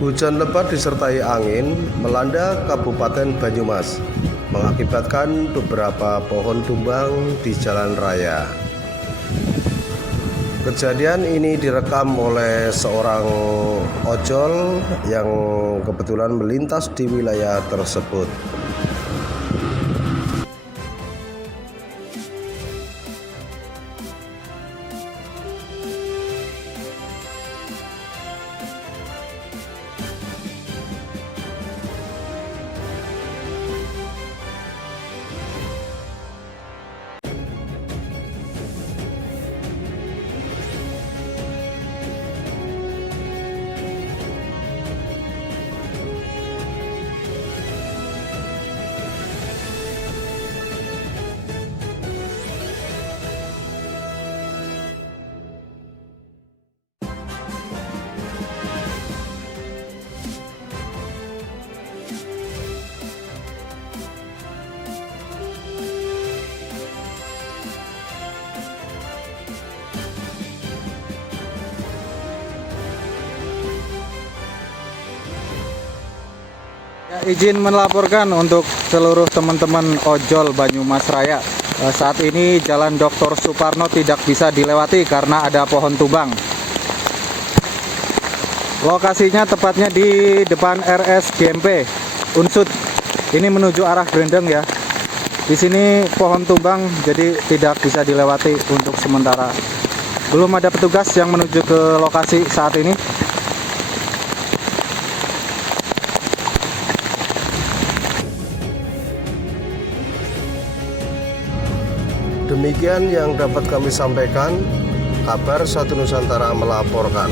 Hujan lebat disertai angin melanda Kabupaten Banyumas, mengakibatkan beberapa pohon tumbang di jalan raya. Kejadian ini direkam oleh seorang ojol yang kebetulan melintas di wilayah tersebut. Ya, izin melaporkan untuk seluruh teman-teman ojol Banyumas Raya. Saat ini Jalan Dr. Suparno tidak bisa dilewati karena ada pohon tumbang. Lokasinya tepatnya di depan RSGMP Unsud. Ini menuju arah Grendeng ya. Di sini pohon tumbang jadi tidak bisa dilewati untuk sementara. Belum ada petugas yang menuju ke lokasi saat ini. Demikian yang dapat kami sampaikan. Kabar Satu Nusantara melaporkan.